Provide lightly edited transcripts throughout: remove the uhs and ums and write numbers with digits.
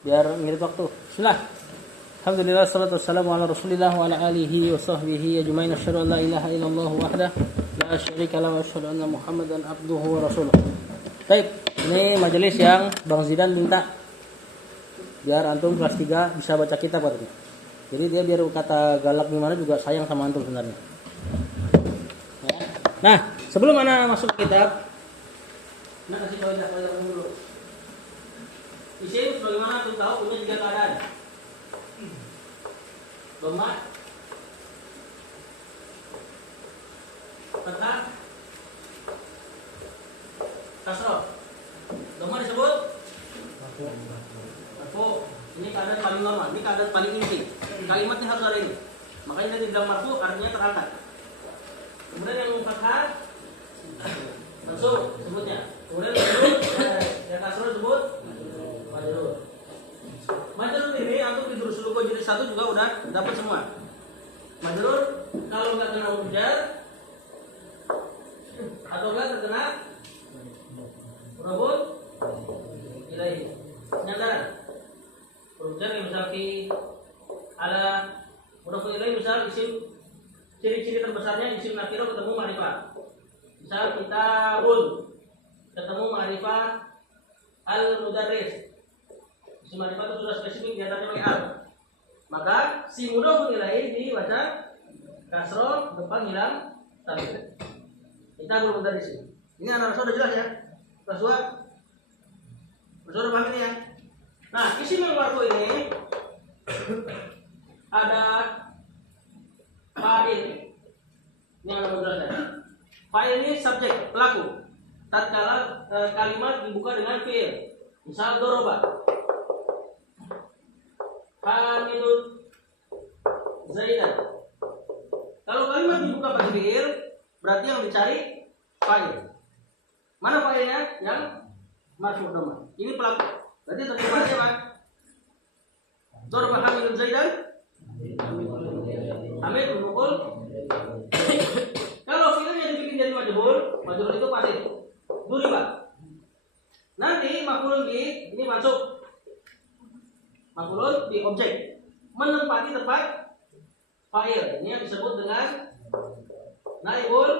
biar ngirit waktu. Bismillah. Alhamdulillah salatu wassalamu ala Rasulillah wa ala alihi wa sahbihi ajmain. Asyhadu an la ilaha illallah wahdahu la syarika lahu wa asyhadu anna Muhammadan abduhu wa rasuluh. Baik, ini majelis yang Bang Zidan minta biar antum kelas 3 bisa baca kitab katanya. Jadi dia biar kata galak gimana juga sayang sama antum sebenarnya. Ya. Nah, sebelum ana masuk kitab, nah kasih tahu dulu. Isim sebagaimana antum tahu punya 3 keadaan. Dhamma, fathah, kasrah. Dhamma disebut marfu. Ini keadaan paling normal, ini keadaan paling inti. Kalimatnya harus ada ini. Makanya dia dibilang marfu artinya terangkat. Kemudian yang fathah mansub sebutnya. Kemudian yang kasrah disebut majrur. Majrur ini antum di durus dulu jadi 1 juga udah dapat semua. Majrur kalau enggak kena ujar atau enggak terkena mudhaf ilaihi. Nyatakan ujar yang misal fi ala mudhaf ilaihi misal isim, ciri-ciri terbesarnya isim nakirah ketemu ma'rifah. Misal kitabun ketemu ma'rifah al-mudarris. Si ma'rifah itu sudah spesifik di atasnya pakai al. Maka si mudhaf ilaihi dibaca kasroh, depan hilang tanwin. Kita belum dari sini. Ini anak sudah jelas ya. Sudah paham ini ya. Nah, isim yang marfu ini ada fa'il. Ini yang jelasnya. Fa'il ini subjek, pelaku. Tatkala kalimat dibuka dengan fi'il. Misal doroba. Hamidun Zaidan. Kalau kalimat dibuka pakai fi'il, berarti yang dicari fa'il. Mana fa'ilnya? Yang marfu dhamma. Ini pelaku. Berarti terjemahnya siapa? Daraba Hamidun Zaidan. Hamid memukul. Kalau fi'ilnya dibikin jadi majhul, majhul itu pasti duriba. Nanti maf'ulun bi ini masuk. Maf'ulun di objek menempati tempat fa'il. Ini yang disebut dengan naibul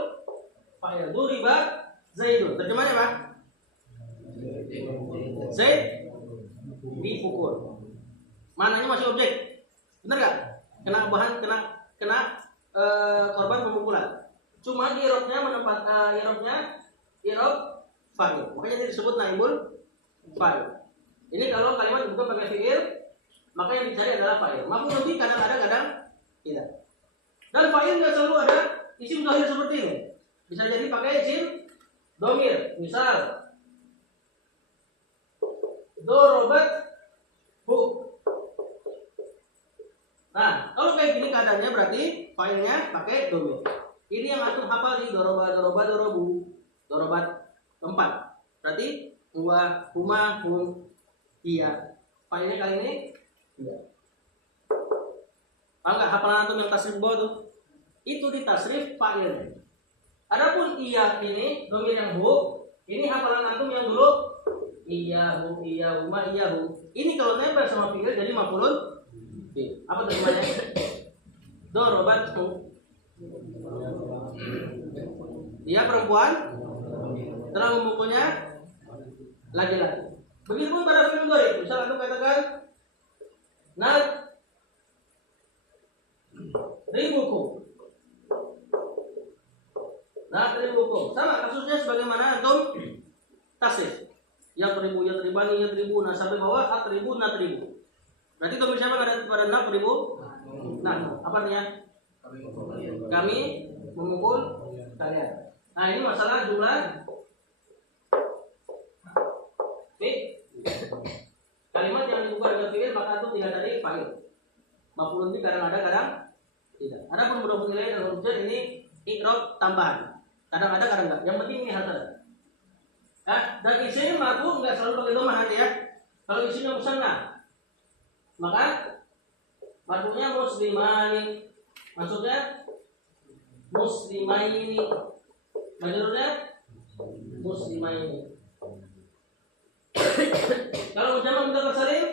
fa'il. Duriba Zaidun. Terjemahnya apa? Zaid dipukul. Mananya masih objek. Benar enggak? Kena bahan, kena korban pemukulan. Cuma di i'rabnya menempat i'rab fa'il. Makanya ini disebut naibul fa'il. Ini kalau kalimat dibuka pakai fi'il, maka yang dicari adalah fa'il. Maf'ul bih kadang ada, kadang tidak. Dan fa'il enggak selalu ada isim dhahir seperti ini. Bisa jadi pakai isim dhamir. Misal dorobat hu. Nah, kalau kayak gini keadaannya berarti fa'ilnya pakai dhamir. Ini yang antum hafal di doroba, dorobu. Dorobat 4. Berarti huwa, huma, hum, iya. Fa'ilnya kali ini tidak. Paham nggak hafalan antum yang tasrif bawah tuh? Itu di tasrif fa'ilnya. Adapun iya ini dhamir yang hu, ini hafalan antum yang dulu iyahu, iyahuma, iyahu. Ini kalau nempel sama fi'il jadi maf'ulun bih. Apa terjemahnya? Dorobathu. Dia perempuan telah memukulnya laki-laki. Begitupun pada fi'il mudhari. Misal antum katakan nat ribuku. Nat ribuku. Sama kasusnya sebagaimana antum tasrif. Ya teribu, ya teribani, ya teribu. Nah sampai bawah atribu, natribu. Berarti kalau siapa ada pada natribu? Nah, apa artinya? Kami memukul kalian. Nah ini masalah jumlah kalimat yang dibuka dengan fi'il maka itu tidak dari fa'il. Maf'ulun bih kadang ada, kadang tidak. Ada pun mudhaf ilaih dan hujjah ini i'rab tambahan. Kadang ada, kadang enggak. Yang penting ini harus ada. Dan isim marfu enggak selalu pakai dhammah nanti ya. Kalau isimnya musanna, maka marfunya muslimani. Maksudnya muslimaini. Majrurnya muslimaini. Kalau jamak mudzakkar salim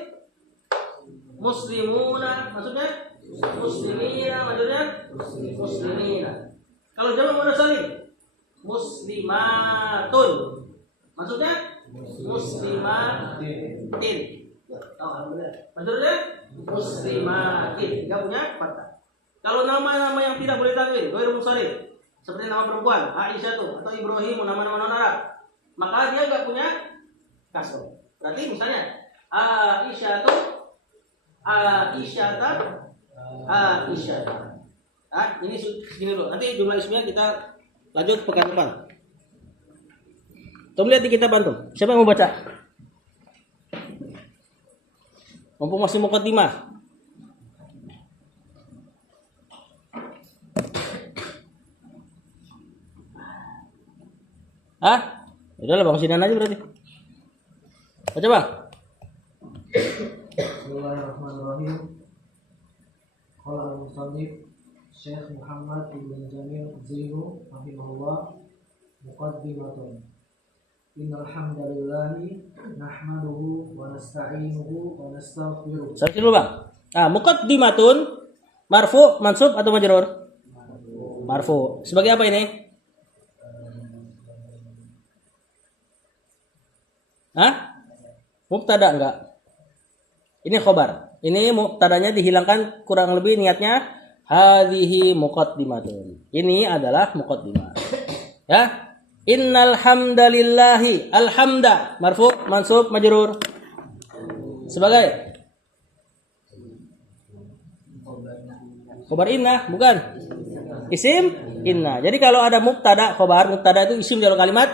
Muslimuna maksudnya muslimina maksudnya muslimina. Kalau jamak muannas salim muslimatun maksudnya muslimatin. Maksudnya muslimatin. Enggak punya fathah. Kalau nama-nama yang tidak boleh tanwin, ghairu munsharif, seperti nama perempuan, Aisyah tuh atau Ibrahim, nama-nama non-Arab, maka dia enggak punya kasroh. Berarti misalnya Aisyah tuh Aisyah. Nah, ini segini dulu. Nanti jumlah ismnya kita lanjut pekan depan. Tunggu lihat di kitab antum. Siapa yang mau baca? Mumpung masih muqaddimah. Udah lah Bang Sinan aja berarti. Baca Bang. Bismillahirrahmanirrahim. Qala al-musannif Syekh Muhammad ibn Jamil Zainu rahimahullah muqaddimatun. Innal hamdalillahi nahmaduhu wa nasta'inuhu wa nastaghfiruh. Sampai dulu Bang. Muqaddimatun marfu, mansub atau majrur? Marfu. Sebagai apa ini? Mubtada enggak? Ini khobar. Ini mubtadanya dihilangkan, kurang lebih niatnya hadhihi muqaddimatun. Ini adalah muqaddimah. Ya. Innal hamdalillahi, alhamda marfu, mansub, majrur. Sebagai khobar inna, bukan? Isim inna. Jadi kalau ada mubtada, khobar, mubtada itu isim dalam kalimat,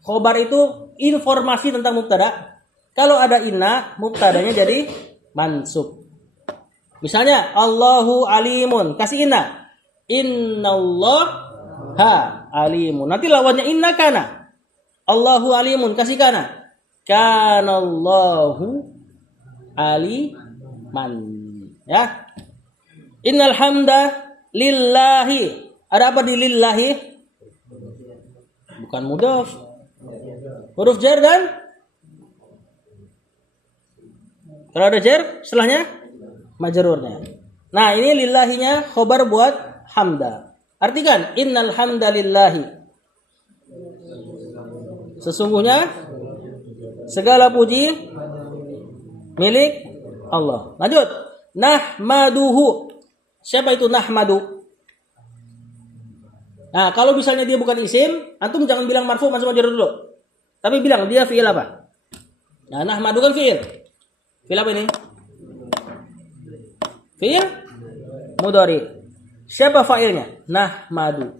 khobar itu informasi tentang mubtada. Kalau ada inna, mubtadanya jadi mansub. Misalnya Allahu alimun, kasih inna. Innallaha alimun. Nanti lawannya inna kana. Allahu alimun, kasih kana. Kanallahu aliman. Ya. Innal hamda lillahi. Ada apa di lillahi? Bukan mudhaf. Huruf jar dan kalau ada jar, setelahnya majrurnya. Nah, ini lillahinya khobar buat hamda. Artikan innal hamdalillahi. Sesungguhnya segala puji milik Allah. Lanjut. Nahmaduhu. Siapa itu nahmadu? Nah, kalau misalnya dia bukan isim, antum jangan bilang marfu mansub majrur dulu. Tapi bilang dia fi'il apa? Nah, nahmadu kan fi'il. Fi'il apa ini? Fi'il mudhari. Siapa fa'ilnya? Nahmadu.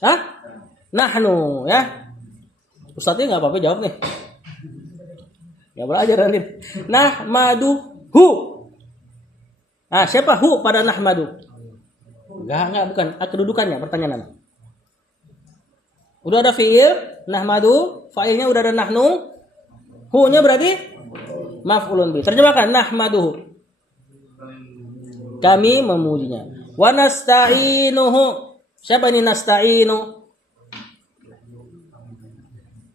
Ya. Nahnu ya. Ustadznya enggak apa-apa jawab nih. Ya belajar nanti. Nahmaduhu. Siapa hu pada nahmadu? Enggak bukan. Kedudukannya pertanyaan. Udah ada fi'il, nahmadu, fa'ilnya udah ada nahnu, hu-nya berarti maf'ulun bih. Terjemahkan nahmaduhu. Kami memujinya. Wa nasta'inuhu. Siapa ini nasta'inu?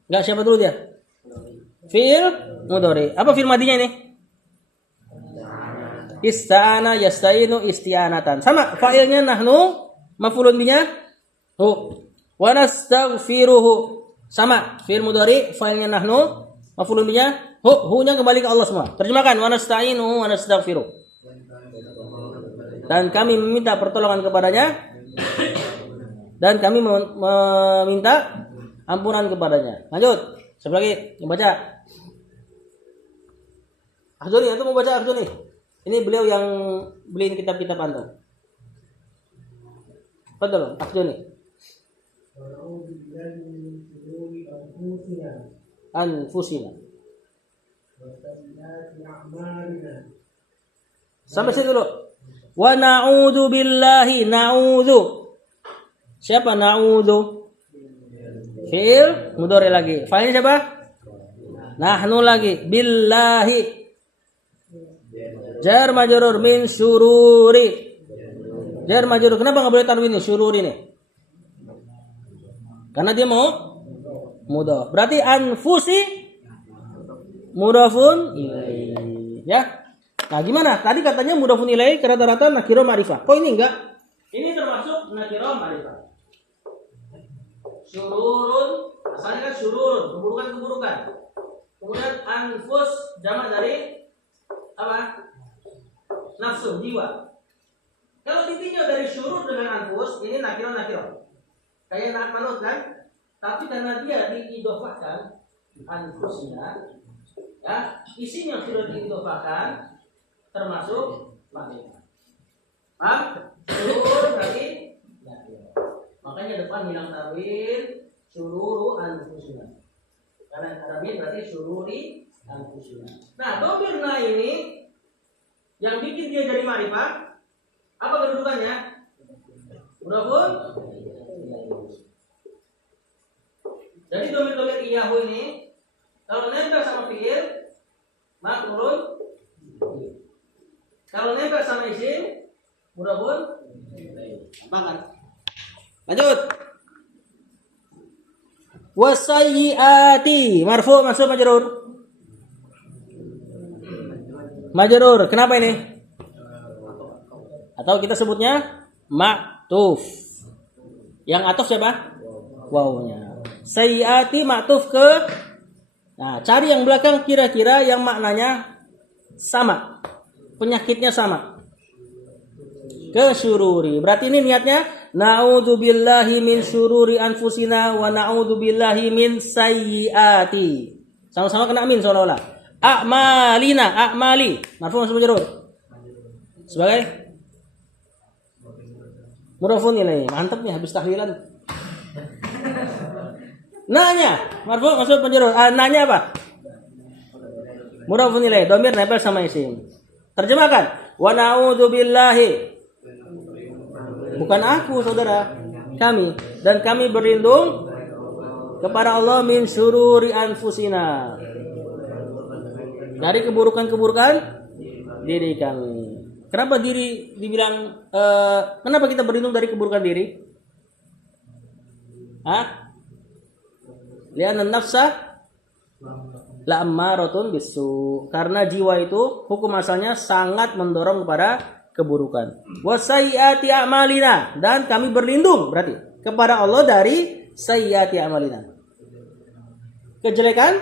Enggak, siapa dulu dia? Fi'il mudhari. Apa fi'il madinya ini? Ista'ana, yasta'inu, isti'anatan. Sama, fa'ilnya nahnu, maf'ulun bihnya hu. Wa nastaghfiruhu. Sama, fi'il mudhari, fa'ilnya nahnu, maf'ulun bihnya hu-nya kembali ke Allah semua. Terjemahkan wa nasta'inuhu wa nastaghfiruh. Dan kami meminta pertolongan kepadanya dan kami meminta ampunan kepadanya. Lanjut. Siapa lagi yang baca? Akhduni, antum mau baca Akhduni? Ini beliau yang beliin kitab-kitab antum. Fadhal, Akhduni. Anfusina. Sampai sini dulu. Wa na'udzu billahi, na'udzu. Siapa na'udzu? Fi'il mudhari lagi. Fa'ilnya siapa? Nahnu lagi. Billahi. Jar majrur min syururi. Jar majrur. Kenapa enggak boleh tanwin ini? Syururi ini. Karena dia mau mudhaf. Berarti anfusi mudhafun ilaih. Ya. Nah, gimana? Tadi katanya mudhafun ilaih rata-rata nakiro ma'rifah. Kok ini enggak? Ini termasuk nakiro ma'rifah. Syururun, asalnya kan syururun, keburukan-keburukan. Kemudian anfus jamak dari apa? Nafsu, jiwa. Kalau ditinjau dari syurur dengan anfus, ini nakiro. Kayak nak manut kan? Tapi karena dia diidofahkan anfusnya, ya, isim yang sudah diidofahkan termasuk makrifah. Paham? Syurur berarti nakiro. Makanya depan hilang tanwin, syururu anfusina. Karena tanwin berarti syururi anfusina. Nah, dhamir na ini yang bikin dia jadi ma'rifah, apa kedudukannya? Mudhafun. Jadi dhamir iyahu ini kalau nempel sama fiil maqrun. Kalau nempel sama isim mudhafun. Gampang kan? Lanjut. Wasayyiati marfu maksud majrur. Majrur. Kenapa ini? Atau kita sebutnya ma'tuf. Yang atuf siapa? Wawunya. Sayyiati ma'tuf ke. Nah, cari yang belakang kira-kira yang maknanya sama. Penyakitnya sama. Ke syururi. Berarti ini niatnya na'udzubillahi min syururi anfusina wa na'udzubillahi min sayyiati. Sama-sama kena amin seolah-olah. A'malina, a'mali. Marfu maksud majrur. Sebagai mudhafun ilaih. Mantap nih habis tahlilan. Nanya, marfu maksud majrur. Nanya apa? Mudhafun ilaih, dhamir nempel sama isim. Terjemahkan. Wa na'udzubillahi. Bukan aku, saudara. Kami. Dan kami berlindung kepada Allah min syururi anfusina. Dari keburukan-keburukan diri kami. Kenapa diri dibilang kenapa kita berlindung dari keburukan diri? Hah? Li'anna nafsa la'ammaratun bisu. Karena jiwa itu hukum asalnya sangat mendorong kepada keburukan. Wasayyiati a'malina, dan kami berlindung berarti kepada Allah dari sayyiati a'malina. Kejelekan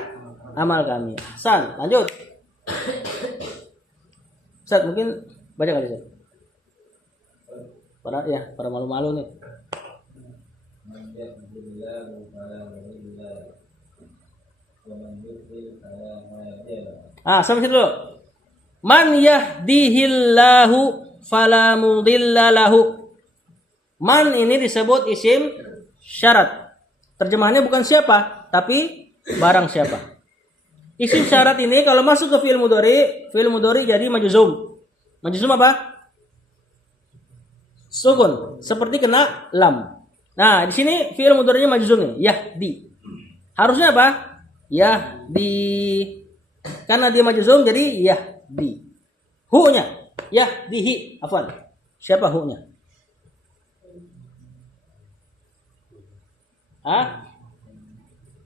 amal kami. San, lanjut. Ustaz, mungkin baca kali Ustaz. Para malu-malu nih. Sampai situ dulu. Man yahdihillahu fala mudilla lahu. Man ini disebut isim syarat. Terjemahannya bukan siapa, tapi barang siapa. Isim syarat ini kalau masuk ke fi'il mudhari jadi majzum. Majzum apa? Sukun, seperti kena lam. Nah, di sini fi'il mudhari'nya majzum nih, yahdi. Harusnya apa? Yahdi. Karena dia majzum jadi yahdi. Hu-nya yahdihi, afwan. Siapa hu-nya?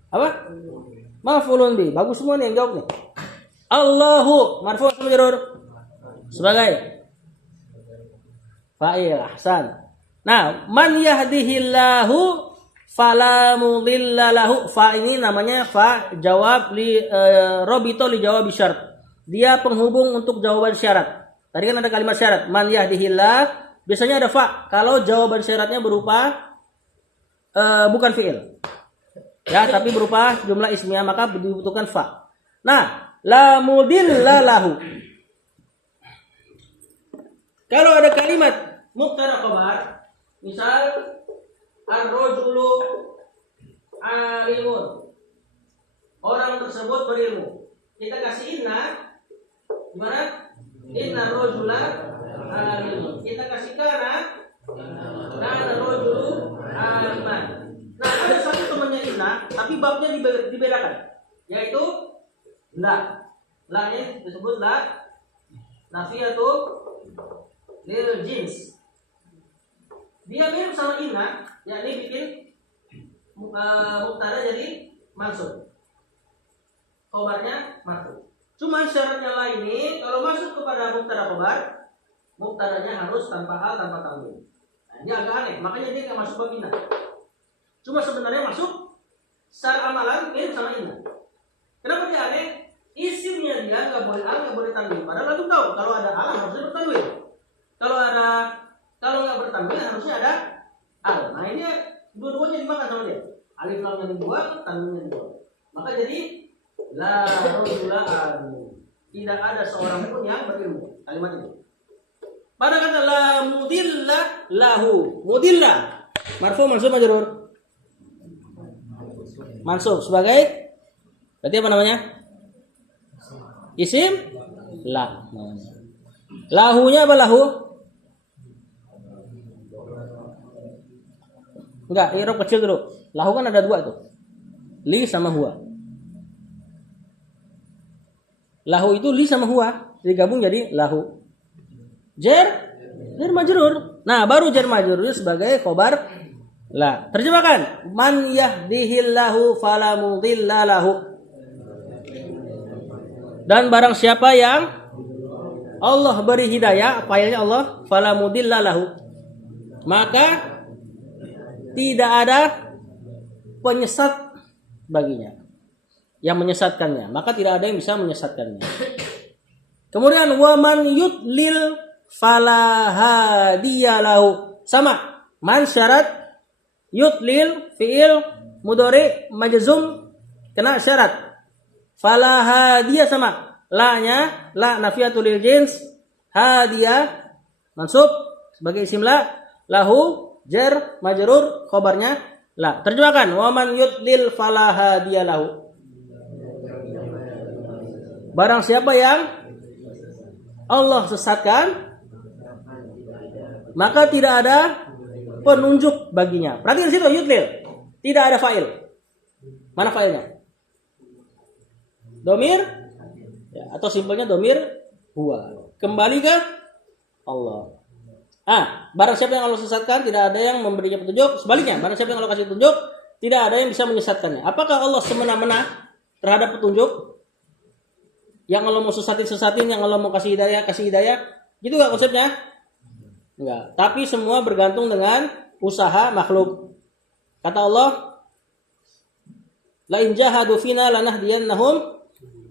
Apa? Maf'ulun bi. Bagus semua nih yang jawab nih. Allahu marfu' majrur sebagai fa'il. Ahsan. Nah, man yahdihillahu fala mudilla lahu. Fa ini namanya fa jawab li rabito li jawab syarat. Dia penghubung untuk jawaban syarat. Tadi kan ada kalimat syarat. Man yahdihillah biasanya ada fa kalau jawaban syaratnya berupa bukan fi'il. Ya, tapi berupa jumlah ismiyah, maka dibutuhkan fa. Nah, la mudilla lahu. Kalau ada kalimat mubtada khabar, misal ar-rajulu alimun. Orang tersebut berilmu. Kita kasih inna, gimana? Inna rajula alimun. Kita kasih kana rajulu aliman. Nah, ada satu temannya inna, tapi babnya dibedakan, yaitu la. La ini disebut la nafiyatu lil jins. Dia mirip sama inna, yakni bikin mubtada jadi mansub. Khobarnya marfu. Cuma syaratnya lain ini kalau masuk kepada mubtada khobar, mubtadanya harus tanpa hal tanpa tanwin. Nah, ini agak aneh, makanya dia nggak masuk bab inna. Cuma sebenarnya masuk secara amalan mirip sama inna. Kenapa dia aneh? Isimnya dia nggak boleh al, nggak boleh tanwin. Padahal antum tahu kalau ada al harusnya bertanwin. Kalau nggak bertanwin harusnya ada al. Nah ini dua-duanya dimakan sama dia. Alif lamnya dibuang, tanwinnya dibuang. Maka jadi la rajula alim. Tidak ada seorang pun yang berilmu. Kalimat itu. Pada kata la mudilla lahu. Mudilla marfu mansub majrur. Mansub sebagai berarti apa namanya? Isim la. Lahunya apa lahu? Enggak, i'rab kecil dulu. Lahu kan ada dua tuh. Li sama huwa. Lahu itu li sama huwa digabung jadi lahu. Jar majrur. Nah, baru jar majrur sebagai khobar la. Terjemahkan. Man yahdihillahu fala mudilla lahu. Dan barang siapa yang Allah beri hidayah, failnya Allah, fala mudilla lahu. Maka tidak ada penyesat baginya. Yang menyesatkannya, maka tidak ada yang bisa menyesatkannya. Kemudian wa man yudlil fala hadiyalahu. Sama. Man syarat, yudlil fiil mudhari majzum kena syarat. Fala hadiya sama. La-nya la nafiyatul lil jins, hadiya mansub sebagai isim la, lahu jar majrur khabarnya la. Terjemahkan wa man yudlil fala hadiya lahu. Barang siapa yang Allah sesatkan, maka tidak ada penunjuk baginya. Perhatikan di situ yudlil, tidak ada fa'il. Mana fa'ilnya? Domir ya, atau simpelnya domir huwa. Kembali ke Allah. Barang siapa yang Allah sesatkan, tidak ada yang memberinya petunjuk. Sebaliknya, barang siapa yang Allah kasih petunjuk, tidak ada yang bisa menyesatkannya. Apakah Allah semena-mena terhadap petunjuk? Yang Allah mau sesatin, yang Allah mau kasih hidayah. Gitu gak konsepnya? Enggak. Tapi semua bergantung dengan usaha makhluk. Kata Allah, la in jahadu fina lanahdiyannahum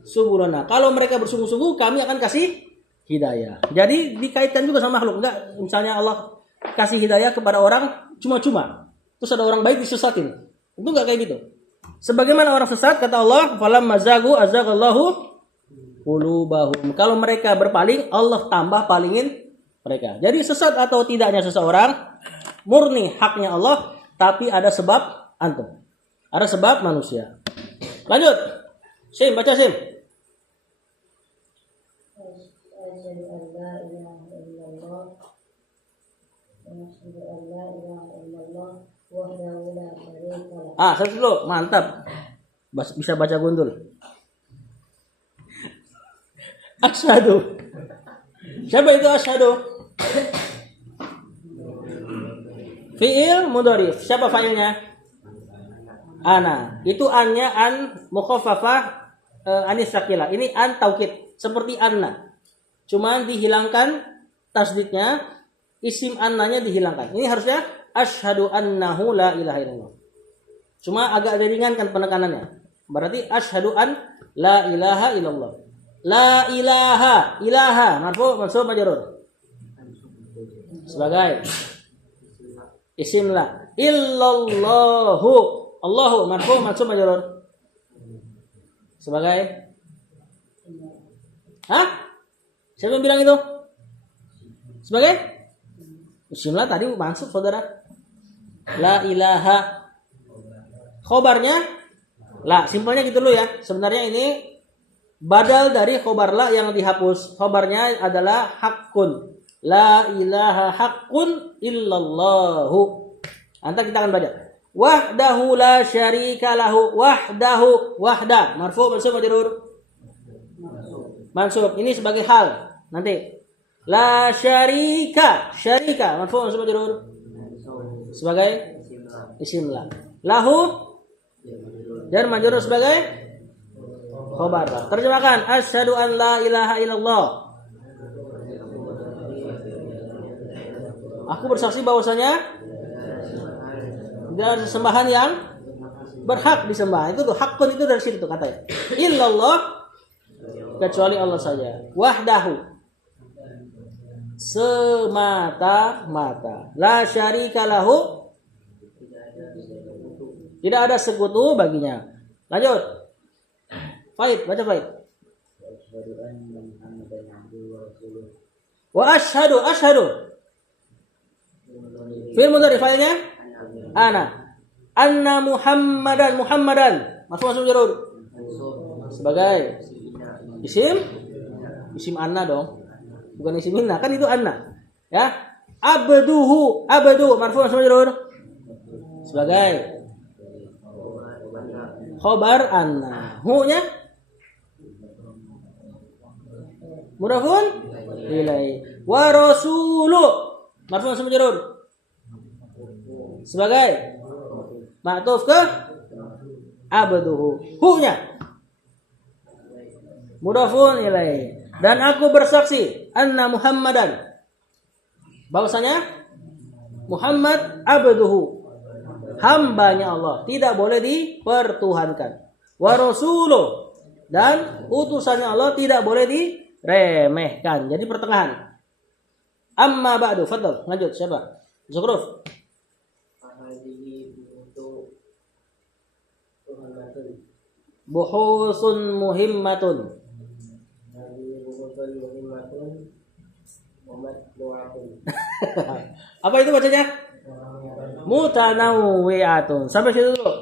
subulana. Kalau mereka bersungguh-sungguh, kami akan kasih hidayah. Jadi dikaitkan juga sama makhluk. Enggak, misalnya Allah kasih hidayah kepada orang cuma-cuma. Terus ada orang baik disesatin. Itu enggak kayak gitu. Sebagaimana orang sesat, kata Allah, falam mazagu azaghallahu qulubahum. Kalau mereka berpaling, Allah tambah palingin mereka. Jadi sesat atau tidaknya seseorang murni haknya Allah, tapi ada sebab antum. Ada sebab manusia. Lanjut. Sim, baca Sim. Satu dulu, mantap. Bisa baca gundul. Asyhadu. Siapa itu asyhadu? Fi'il mudhari. Siapa fa'ilnya? Ana. Itu annya an mukhaffafah anis sakila. Ini an taukid seperti anna. Cuma dihilangkan tasdidnya, isim annanya dihilangkan. Ini harusnya asyhadu annahu la ilaha illallah. Cuma agak diringankan penekanannya. Berarti asyhadu an la ilaha illallah. La ilaha, ilaha, marfu mansub majrur. Sebagai isim la. Illallahu, Allahu marfu mansub majrur. Sebagai Siapa yang bilang itu? Sebagai isim la tadi mansub saudara. La ilaha. Khobarnya la, simpelnya gitu dulu ya. Sebenarnya ini badal dari khobar la yang dihapus. Khobarnya adalah haqqun. La ilaha haqqun illallahu. Nanti kita akan baca. Wahdahu la syarika lahu. Wahdahu. Wahda. Marfu mansub majrur. Mansub. Ini sebagai hal. Nanti. La syarika. Syarika. Marfu mansub majrur. Sebagai isim la. Lahu Jar majrur sebagai khobar. Terjemahkan, asyhadu an la ilaha illallah. Aku bersaksi bahwasanya tidak ada sembahan yang berhak disembah. Itu tuh hakun itu dari situ tuh katanya. Illallah, kecuali Allah saja. Wahdahu, semata-mata. La syarika lahu, tidak ada sekutu baginya. Lanjut. Faid, baca Faid. Wa asyhadu. Fi'il mudhari fa'ilnya ana. Anna Muhammadan. Masuk jarur. Sebagai isim anna dong. Bukan isim inna, kan itu anna. Ya. Abdu marfu masuk jarur. Sebagai khobar anna. Hu-nya mudhafun ilaihi. Wa rasulu marfu masuk jarur. Sebagai ma'tuf ke abduhu. Hu-nya mudhafun ilaihi. Dan aku bersaksi anna Muhammadan, bahwasanya Muhammad abduhu, hambanya Allah, tidak boleh dipertuhankan. Wa rasuluh, dan utusannya Allah tidak boleh diremehkan. Jadi pertengahan. Amma ba'du, fadhal. Lanjut, siapa? Zukhruf. Buhusun muhimmatun. Apa itu bacanya? Mutanawwi'atun. Sampai situ dulu.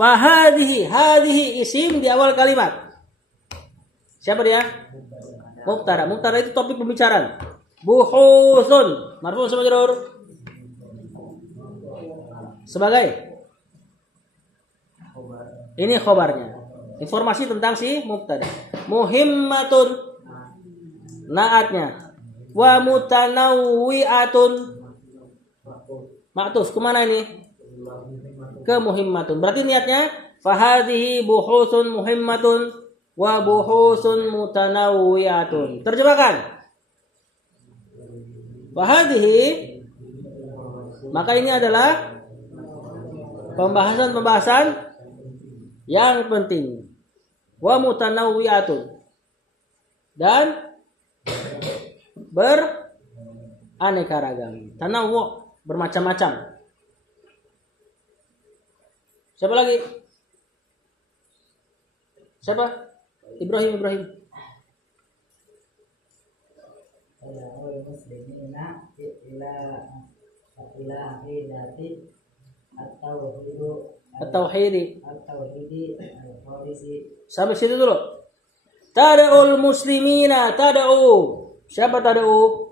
Hadhihi isim di awal kalimat. Siapa dia? Mubtada. Mubtada itu topik pembicaraan. Buhusun marfu sama majrur. Sebagai ini khobarnya. Informasi tentang si mubtada. Muhimmatun naatnya. Wa mutanawwi'atun ma'tuf kemana ini? Ke muhimmatun. Berarti niatnya fahadhihi buhusun muhimmatun wa buhusun mutanawwi'atun. Terjemahkan. Fahadhihi, maka ini adalah pembahasan yang penting. Wa mutanawwi'atun, dan beraneka ragam. Tanawwu, bermacam-macam. Siapa lagi? Siapa? Ibrahim. At-tauhidi. Sampai situ dulu. Tada'ul muslimina. Tada'u. Siapa tada'u?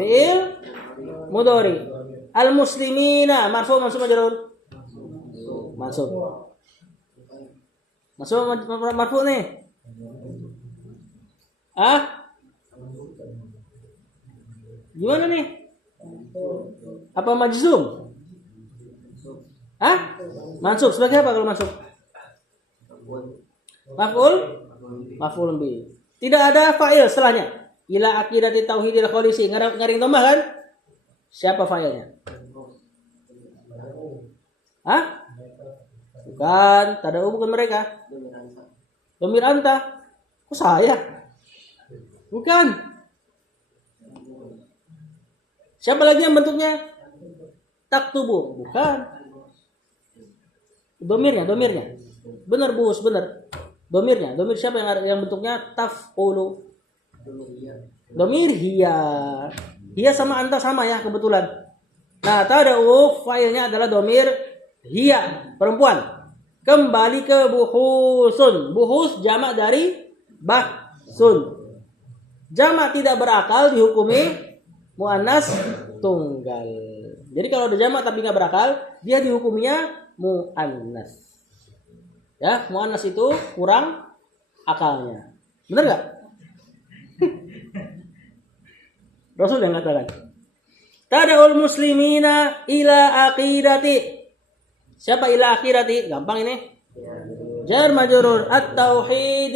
Fi'il mudhari. Al-muslimina. Marfu mansub majrur. Mansub marfu nih. Gimana nih? Apa majzum? Mansub sebagai apa kalau mansub? Maf'ul bi. Tidak ada fa'il setelahnya. Ila aqidati tauhidil khalisi. Ngaring tambah kan? Siapa fa'ilnya? Bukan, tada'u bukan mereka. Dhamir anta. Kok saya? Bukan. Siapa lagi yang bentuknya taktubu? Bukan. Domirnya. Benar Bus, benar. Domirnya. Domir siapa yang bentuknya taf'ulu? Domir hiya. Hiya sama anta sama ya kebetulan. Nah, tada'u failnya adalah domir hiya, perempuan. Kembali ke buhusun. Buhus jamak dari bahsun. Jamak tidak berakal dihukumi muannas tunggal. Jadi kalau ada jamak tapi nggak berakal, dia dihukuminya muannas. Ya, muannas itu kurang akalnya. Benar nggak? Rasul yang katakan. Tada'ul muslimina ila aqidati. Siapa ila akhirati? Gampang ini. Jar majrur at-tauhid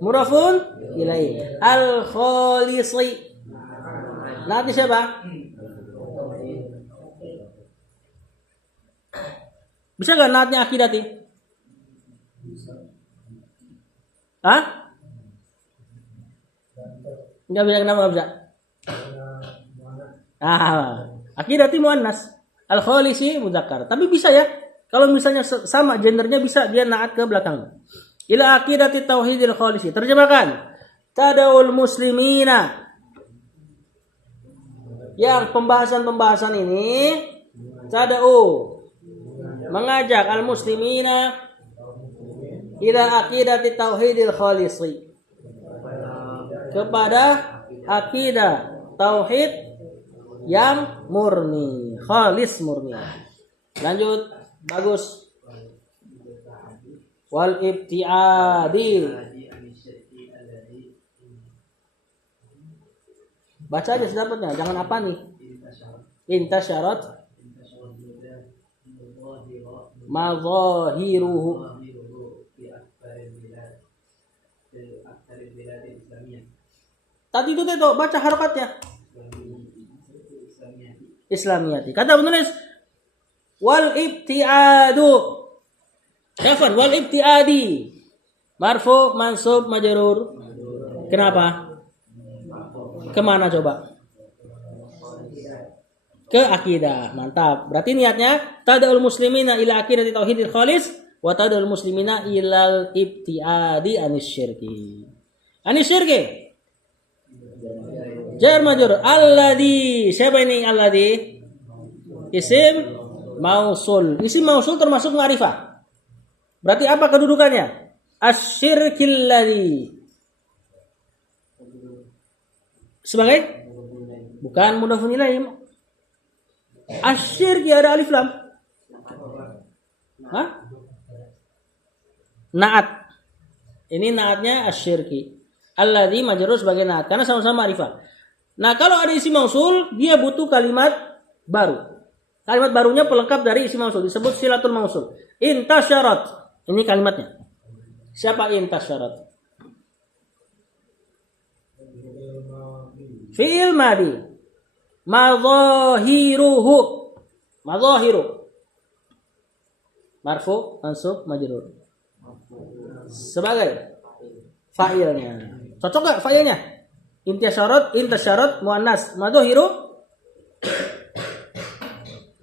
mudhafun ilaih. Al-khalisi. Nanti siapa? Bisa gak naatnya akidati? Hah? Enggak bisa, kenapa enggak bisa? Akidati muannas, al-khalisi mudzakkar. Tapi bisa ya. Kalau misalnya sama gendernya bisa dia naat ke belakang. Ila akidati tauhidil khalisi. Terjemahkan. Tada'ul muslimina. Yang pembahasan-pembahasan ini tada'u mengajak al-muslimina ila aqidati tauhidil khalisi, kepada akidah tauhid yang murni, khalis murni. Lanjut, bagus. Wal ibtiadi. Baca aja sedapatnya, jangan apa nih. Intasyarat mazahiruhu. Tadi itu tuh baca harokatnya. Islamiyati. Kata penulis wal ibtiadu. Kafan wal ibtiadi. Marfu, mansub, majrur. Kenapa? Kemana coba? Ke akidah. Mantap. Berarti niatnya tada'ul muslimina ila aqidati tauhidil khalis wa tada'ul muslimina ilal ibtiadi anis syirki. Anis syirki. Jar majrur alladzi. Siapa ini alladzi? Isim mausul. Isim mausul termasuk ma'rifah. Berarti apa kedudukannya? Asyirkil ladzi. Sebagai bukan mudhafun ilaih. Asyirki ada alif lam. Hah? Naat. Ini naatnya asyirki. Alladzi majrur sebagai naat karena sama-sama ma'rifah. Nah, kalau ada isim mausul, dia butuh kalimat baru. Kalimat barunya pelengkap dari isim mausul, disebut silatul mausul. Intasyarat. Ini kalimatnya. Siapa intasyarat? Fi'il madi. Madzahiruhu. Madzahiru. Marfu, mansub, majrur. Sebagai fa'ilnya. Cocok gak fa'ilnya? Intasyarat, muannas. Madzahiru.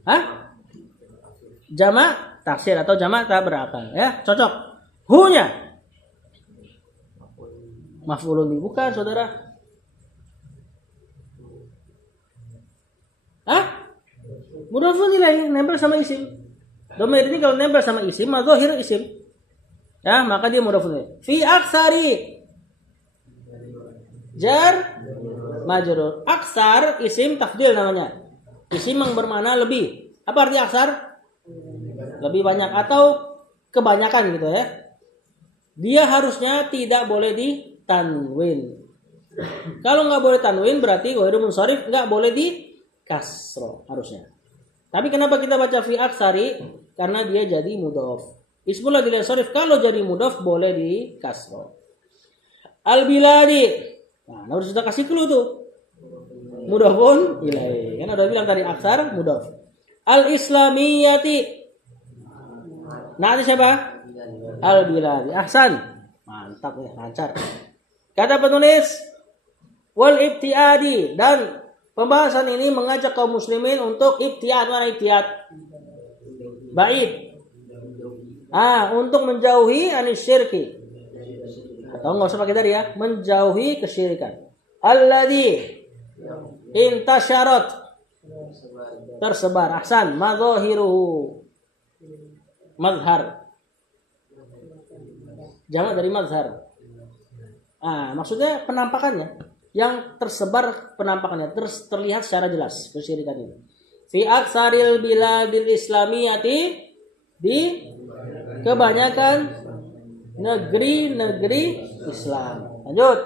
Hah? Jama' taksir atau jama' tak berakal. Ya, cocok. Hu-nya. Maf'ulun bih. Bukan, saudara. Mudhafun ilaih nempel sama isim. Dhamir ini kalau nempel sama isim, madzahir isim. Ya, maka dia mudhafun ilaih. Fi aksari. Jar majrur. Aksar isim tafdil namanya. Isim yang bermakna lebih. Apa arti aksar? Lebih banyak atau kebanyakan gitu ya. Dia harusnya tidak boleh ditanwin. Kalau nggak boleh tanwin berarti ghairu munsharif, nggak boleh di kasro harusnya. Tapi kenapa kita baca fi aksari? Karena dia jadi mudhaf. Ismul ladzi la sharif kalau jadi mudhaf boleh di kasro. Al biladi. Nah, harus sudah kasih clue tuh. Mudhafun ilaih. Kan udah bilang tadi aksar mudhaf. Al islamiyati. Nah, itu siapa? Al biladi. Ahsan. Mantap ya, lancar. Kata penulis wal ibtiadi, dan pembahasan ini mengajak kaum muslimin untuk ibtiad. Mana ibtiad? Baik. Untuk menjauhi anis syirki. Atau enggak usah pakai dari ya, menjauhi kesyirikan. Alladzi intasyarat, tersebar. Ahsan. Madzahiruhu. Mazhar. Jamak dari mazhar. Maksudnya penampakannya. Yang tersebar penampakannya, terlihat secara jelas kesyirikan ini. Fi aksaril biladil islamiyati, di kebanyakan negeri-negeri Islam. Lanjut.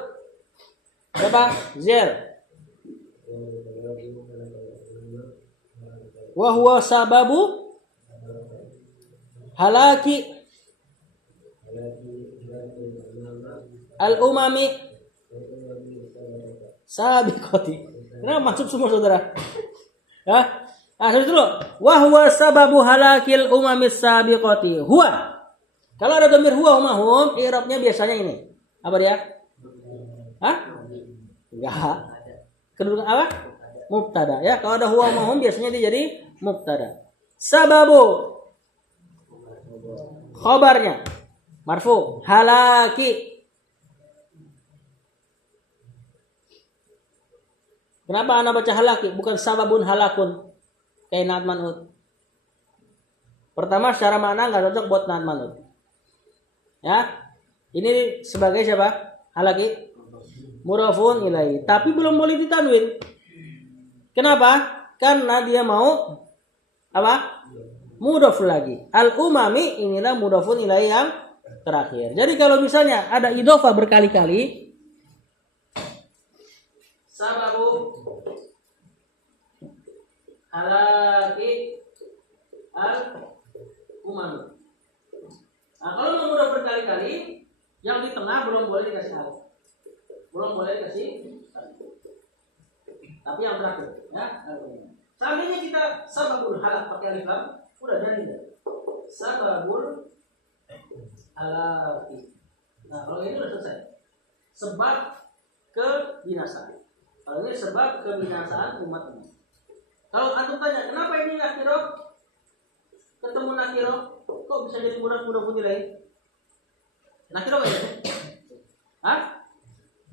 Siapa? Zer. Wa huwa sababu halaki al-umami sabiqati. Kenapa masuk semua saudara? Ya. Ah, dulu. Wa huwa sababu halakil umamis sabiqati. Huwa. Kalau ada dhamir huwa mahum, i'rabnya biasanya ini. Apa dia? Hah? Enggak. Kedudukan apa? Mubtada ya. Kalau ada huwa mahum biasanya dia jadi mubtada. Sababu khabarnya marfu halaki. Kenapa anda baca halaki bukan sababun halakun kayak naat man'ut? Pertama secara makna nggak cocok buat naat man'ut. Ya, ini sebagai siapa? Halaki mudhafun ilaihi. Tapi belum boleh ditanwin. Kenapa? Karena dia mau apa? Mudhaf lagi. Al-umami inilah mudhafun ilaihi yang terakhir. Jadi kalau misalnya ada idhofah berkali-kali, sababu halaki al-umami. Nah, kalau mau mudhaf berkali-kali, yang di tengah belum boleh dikasih alif. Belum boleh dikasih alif. Tapi yang terakhir, ya. Seandainya kita sababul halak pakai alif lam, udah jadi enggak? Sababul halaki. Nah, kalau ini udah selesai. Sebab kebinasaan. Kalau ini sebab kebinasaan umat ini. Kalau antum tanya, kenapa ini nakiro? Ketemu nakiro, kok bisa jadi mudah-mudah putih lagi? Nakiro apa ya? Hah?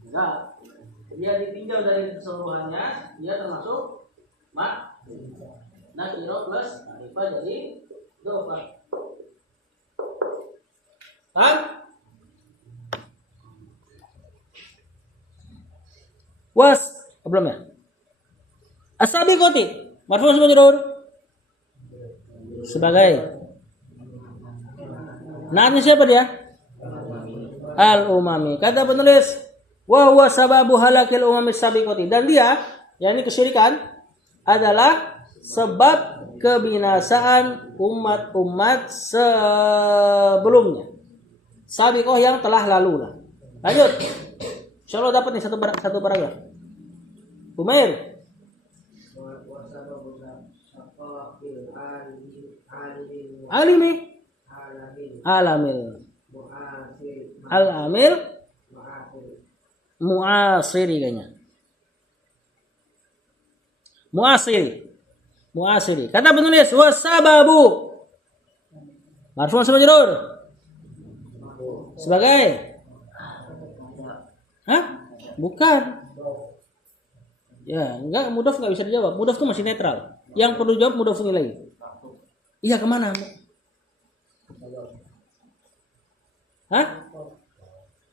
Enggak. Dia ditinggal dari keseluruhannya, dia termasuk mak. Nakiro plus ma'rifah jadi dhofah. Kan? Was, belum ya? As-sabiqati, marfu majrur sebagai naatnya siapa dia? Al-umami. Kata penulis, wa huwa sababu halakil umami sabiqati, dan dia, yakni kesyirikan, adalah sebab kebinasaan umat-umat sebelumnya. Sabiqah yang telah lalu lah. Lanjut. Insyaallah dapat nih satu paragraf. Umair. Alimi. Alamil. Al-amil. Muasiri kayaknya. Muasiri. Kata penulis wasababu. Marfu majrur. Sebagai hah? Bukan. Ya, enggak, mudhaf enggak bisa dijawab. Mudhaf itu masih netral. Yang perlu jawab mudhafun ilaihi. Iya, kemana? Hah?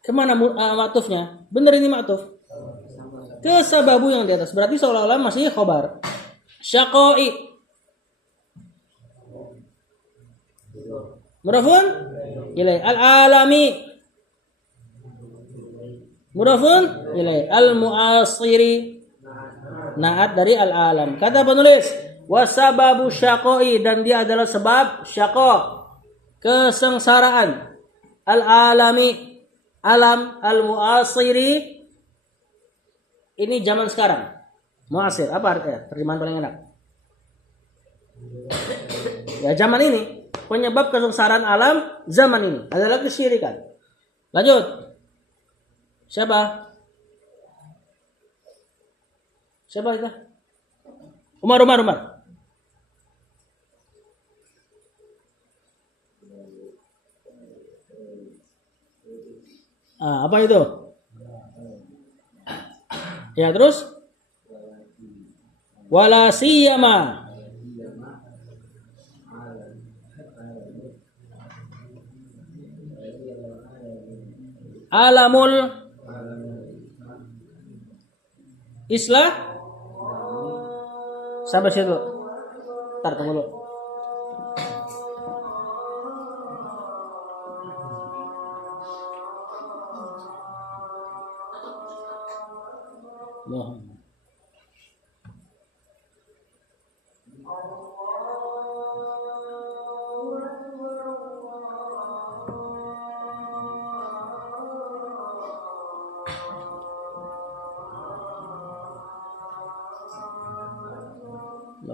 Kemana ma'tufnya? Bener ini ma'tuf. Ke sababu yang di atas. Berarti seolah-olah masih khobar. Syaqai. Mudhafun ilaihi. Al-alami. Mudhafun ilaihi. Al-mu'asiri. Naat dari al-alam. Kata penulis, wasababu syaqai, dan dia adalah sebab syaqa, kesengsaraan. Al-alami, alam, al-mu'asiri, ini zaman sekarang. Mu'asir, apa artinya? Terjemahan paling enak. Ya, zaman ini, penyebab kesengsaraan alam zaman ini adalah kesyirikan. Lanjut. Siapa? Siapa itu? Umar. Apa itu? Ya, terus? Wala siyama. Alamul Islah. Sabar situ. Ntar tunggu dulu. Mohon.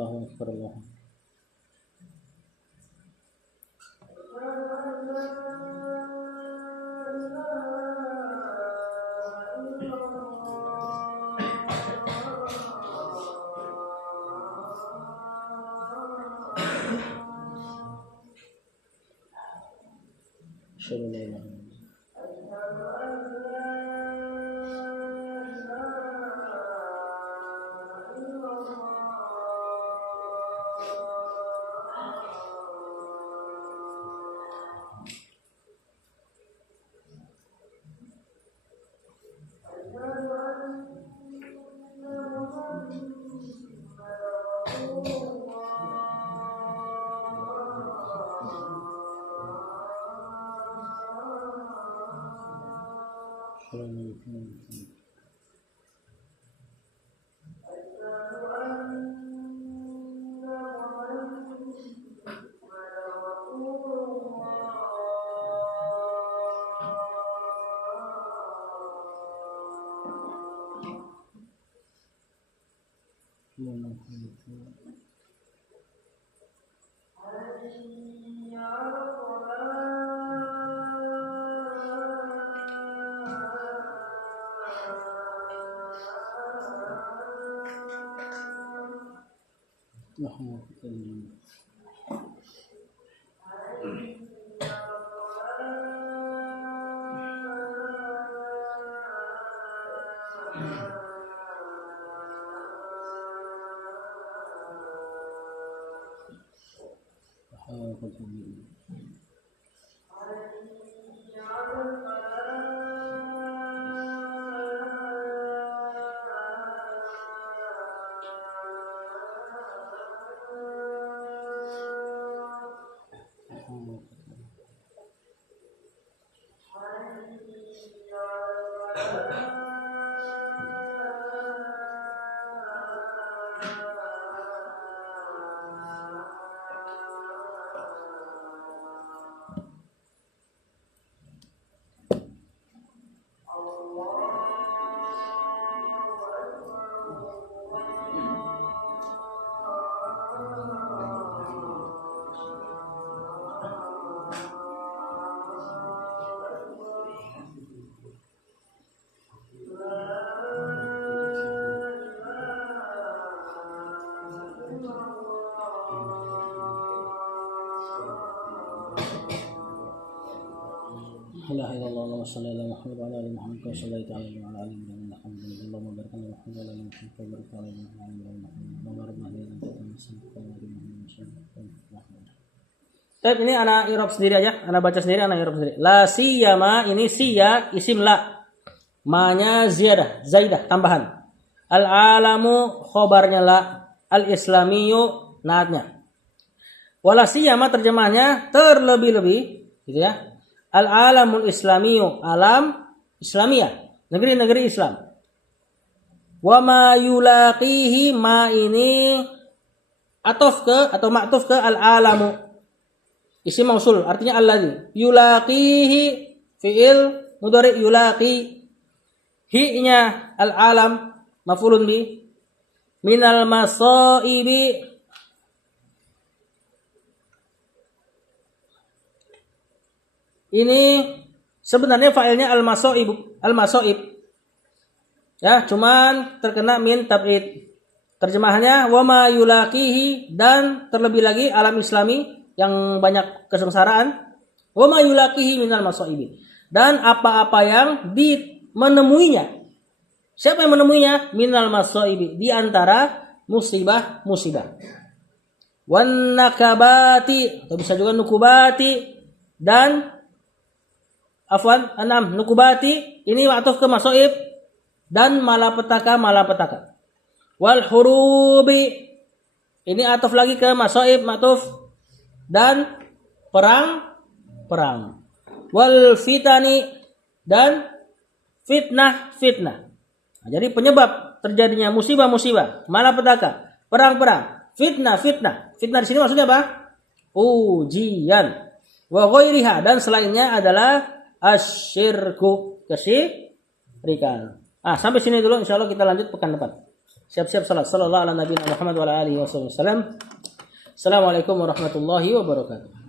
Allahu akbar Allahu akbar. Asyhadu an la ilaha illallah. La ilaha illallah Allahumma shalli ala Muhammad wa ala ali Muhammad wa sallallahu ta'ala wa ala ali Muhammad alhamdulillah wa barik ala Muhammad wa ala ali Muhammad wa barik ala Muhammad wa ala ali Muhammad. Tapi ini anak irob sendiri aja, anak baca sendiri, anak irob sendiri. La siyama ini siya isim la. Ma-nya ziyadah, zaidah, tambahan. Al-alamu khobarnya la, al-islamiyu naatnya. Wala siyama terjemahnya terlebih-lebih, gitu ya. Al-alamul islamiyu, alam Islamiyah, negeri-negeri Islam. Wa ma yulaqihi, ma ini atof ke atau ma'tuf ke al-alamu. Isim mausul artinya alladzi. Yulaqihi fi'il mudhari yulaqi. Hi-nya al-alam maf'ulun bi. Minal masaibi. Ini sebenarnya fa'ilnya al-masaib, al-masaib. Ya, cuman terkena min tab'id. Terjemahannya wa ma yulaqihi, dan terlebih lagi alam Islami yang banyak kesengsaraan. Wa ma yulaqihi minal masaibi. Dan apa-apa yang menemuinya. Siapa yang menemuinya? Minal masaibi, di antara musibah-musibah. Wan nakabati, atau bisa juga nukubati, dan nukubati ini ma'tuf ke masaib, dan malapetaka. Wal hurubi ini atuf lagi ke masaib ma'tuf, dan perang. Wal fitani, dan fitnah. Nah, jadi penyebab terjadinya musibah, malapetaka, perang, fitnah. Fitnah di sini maksudnya apa? Ujian. Wa ghairiha, dan selainnya adalah asyirku, kesyirikan. Sampai sini dulu, insyaallah kita lanjut pekan depan. Siap-siap salat. Sallallahu ala nabiyina Muhammad wa ala alihi wasallam. Assalamualaikum warahmatullahi wabarakatuh.